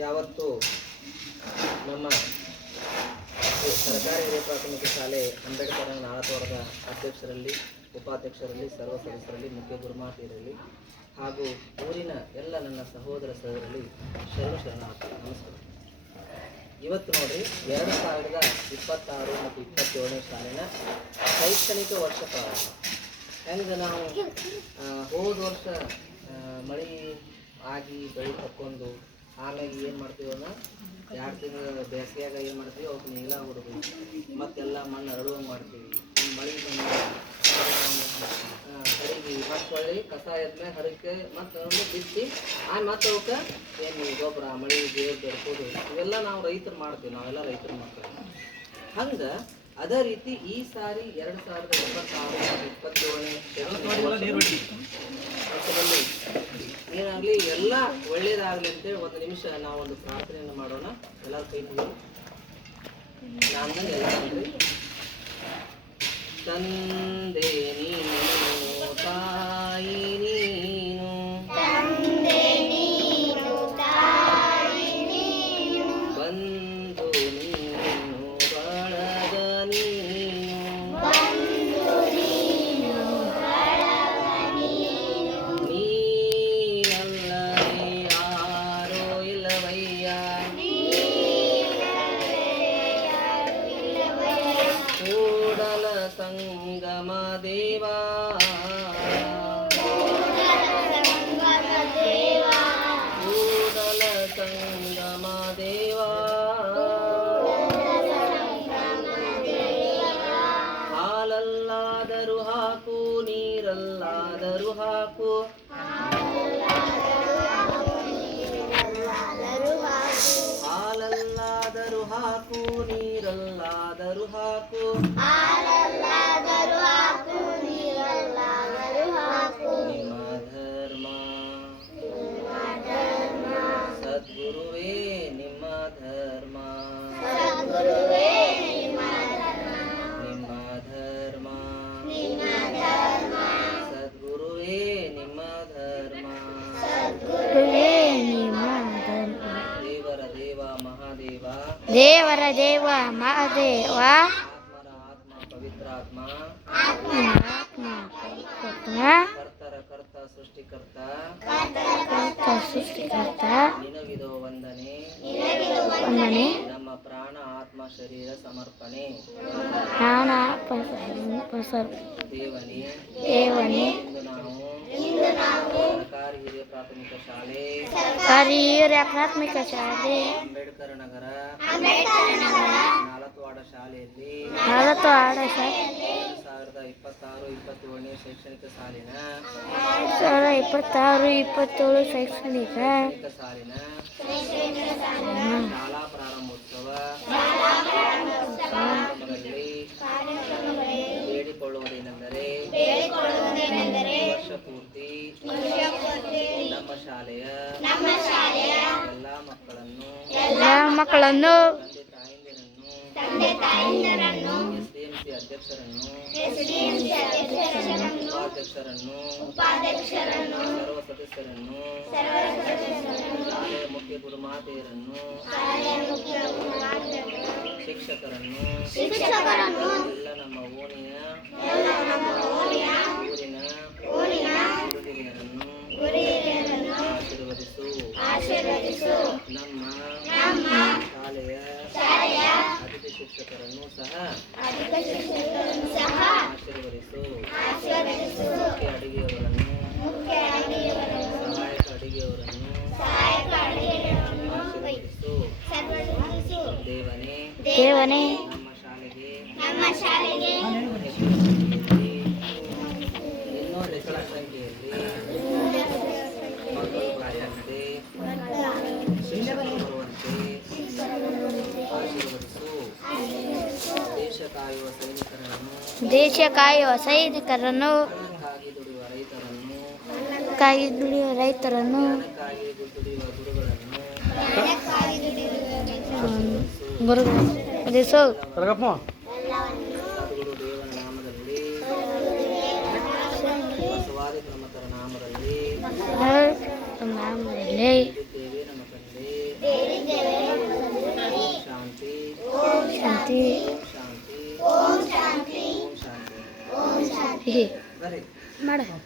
ಯಾವತ್ತು ನಮ್ಮ ಸರ್ಕಾರಿ ಹಿರಿಯ ಪ್ರಾಥಮಿಕ ಶಾಲೆ ಅಂಬೇಡ್ಕರ್ ನಾಳತೋಟದ ಅಧ್ಯಕ್ಷರಲ್ಲಿ, ಉಪಾಧ್ಯಕ್ಷರಲ್ಲಿ, ಸರ್ವ ಸದಸ್ಯರಲ್ಲಿ, ಮುಖ್ಯ ಗುರುಮಾತೆಯರಲ್ಲಿ ಹಾಗೂ ಊರಿನ ಎಲ್ಲ ನನ್ನ ಸಹೋದರ ಸಹೋದರಲ್ಲಿ ಶರಣಾರ್ಥಿ ನಮಸ್ಕಾರ. ಇವತ್ತು ನೋಡ್ರಿ 2026 ಮತ್ತು 27ನೇ ಸಾಲಿನ ಶೈಕ್ಷಣಿಕ ವರ್ಷ ಪ್ರಾರಂಭ. ಹೆಂಗೆ ನಾವು ಹೋದ ವರ್ಷ ಮಳೆ ಆಗಿ ಬೆಳೆ ತಕ್ಕೊಂಡು ಆಮೇಲೆ ಏನು ಮಾಡ್ತೀವಿ ಅವನ್ನ 2 ತಿಂಗಳು ಬೇಸಿಗೆಯಾಗ ಏನು ಮಾಡ್ತೀವಿ ಅವಕ್ಕೆ ನೀಲ ಹೊಡೆದು ಮತ್ತೆಲ್ಲ ಮಣ್ಣು ಅರಳುವಂಗೆ ಮಾಡ್ತೀವಿ. ಮಳೆ ಬಂದು ಹರಿಗಿ ಮತ್ತು ಹೊಳ್ಳಿ ಕಸ ಎದ್ಮೇಲೆ ಹರಿಕೆ ಮತ್ತು ಬಿತ್ತಿ ಮತ್ತು ಅವಕ್ಕೆ ಏನು ಗೊಬ್ಬರ ಮಳೆ ಬೇರೆ ಬೆಳ್ಕೋದು ಇವೆಲ್ಲ ನಾವು ರೈತರು ಮಾಡ್ತೀವಿ, ನಾವೆಲ್ಲ ರೈತರು ಮಾಡ್ತೀವಿ. ಹಂಗೆ ಅದೇ ರೀತಿ ಈ ಸಾರಿ 2026-27ನೇ ವರ್ಷದಲ್ಲಿ ಏನಾಗಲಿ ಎಲ್ಲ ಒಳ್ಳೇದಾಗಲಿ ಅಂತೇಳಿ ಒಂದು ನಿಮಿಷ ನಾವು ಒಂದು ಪ್ರಾರ್ಥನೆಯನ್ನು ಮಾಡೋಣ. ಎಲ್ಲರ ಕೈ ಮುಗಿದು ನಾನು ಎಲ್ಲ ತಂದೆ ನೀನು, ತಾಯಿ ನೀನು, ಬಂಧು ನೀನು, ಬಳಗ ನೀನು, ನೀನಲ್ಲದೆ ಯಾರೋ ಇಲ್ಲವಯ್ಯ, ಕೂಡಲ ಸಂಗಮ ದೇವಾ, ಕೂಡಲ ಸಂಗಮ ದೇವಾ, ಹಾಲಲ್ಲಾದರೂ ಹಾಕು, ನೀರಲ್ಲಾದರೂ ಹಾಕು, ಹಾಲಲ್ಲಾದರೂ ಹಾಕು, ನೀರಲ್ಲಾದರೂ ಹಾಕು, ನಿಮ್ಮ ಧರ್ಮ ಸದ್ಗುರುವೇ ನಿಮ್ಮ ಧರ್ಮ, ನಿಮ್ಮ ಧರ್ಮ ಸದ್ಗುರುವೇ ನಿಮ್ಮ ಧರ್ಮ, ದೇವರ ದೇವ ಮಹಾದೇವ, ದೇವರ ದೇವ ಮಹಾದೇವ, ಆತ್ಮರ ಆತ್ಮ ಪವಿತ್ರಾತ್ಮ, ಕರ್ತರ ಕರ್ತ ಸೃಷ್ಟಿಕರ್ತ, ನಿನಗಿದೋ ವಂದನೆ, ನಮ್ಮ ಪ್ರಾಣ ಆತ್ಮ ಶರೀರ ಸಮರ್ಪಣೆ. ದೇವನೇ ಇಂದು ನಾವು ಸರ್ಕಾರಿ ಹಿರಿಯ ಪ್ರಾಥಮಿಕ ಶಾಲೆ ಅಂಬೇಡ್ಕರ್ ನಗರ ನಾಲತ್ವಾಡ ಶಾಲೆಯಲ್ಲಿ 2026-27ನೇ ಶೈಕ್ಷಣಿಕ ಸಾಲಿನ ಸಾಲಿನ ಶಾಲಾ ಪ್ರಾರಂಭೋತ್ಸವ ಕಾರ್ಯಕ್ರಮದಲ್ಲಿ ಬೇಡಿಕೊಳ್ಳುವುದೇನೆಂದರೆ ವರ್ಷ ಪೂರ್ತಿ ನಮ್ಮ ಶಾಲೆಯ ಎಲ್ಲ ಮಕ್ಕಳನ್ನು ತಂದೆ ತಾಯಿಂದಿರನ್ನು ಎಸ್ಡಿಎಂಸಿ ಅಧ್ಯಕ್ಷರನ್ನು ಉಪಾಧ್ಯಕ್ಷರನ್ನು ಸರ್ವ ಸದಸ್ಯರನ್ನು ಶಾಲೆಯ ಮುಖ್ಯ ಗುರುಮಾತೆಯರನ್ನು ಶಿಕ್ಷಕರನ್ನು ಎಲ್ಲ ನಮ್ಮ ಊರಿನ ಹಿರಿಯರನ್ನು ಆಶೀರ್ವದಿಸು. ನಮ್ಮ ಶಾಲೆಯ ಅತಿಥಿ ಶಿಕ್ಷಕರನ್ನು ಸಹ ಆಶೀರ್ವದಿಸು. ಮುಖ್ಯ ಅಡಿಗೆಯವರನ್ನು, ಸಹಾಯಕ ಅಡಿಗೆಯವರನ್ನು ಆಶೀರ್ವದಿಸು. ದೇವನೇ ನಮ್ಮ ಶಾಲೆಗೆ ಇನ್ನೂ ಹೆಚ್ಚಳ ಸಂಖ್ಯೆಯಲ್ಲಿ ಮಕ್ಕಳು ಕಾಯುವಂತೆ, ಶಿಕ್ಷಕರು ಬರುವಂತೆ ಆಶೀರ್ವದಿಸು. ದೇಶ ಕಾಯುವ ಸೈನಿಕರನ್ನು, ಅನ್ನಕ್ಕಾಗಿ ದುಡಿಯುವ ರೈತರನ್ನು, ದುಡಿಯುವ ಗುರುಗಳನ್ನು ಗುರುಗಳಿಸು. ಸದ್ಗುರು ದೇವನ ನಾಮದಲ್ಲಿ, ಬಸವಾದಿ ಪ್ರಮತರ ನಾಮದಲ್ಲಿ ನಾಮದಲ್ಲಿ ನಮ್ಮ ತಂದೆ ಶಾಂತಿ ಓಂ ಶಾಂತಿ ಓಂ ಶಾಂತಿ ಬರ್ರಿ ಮಾಡ ಹಾಂ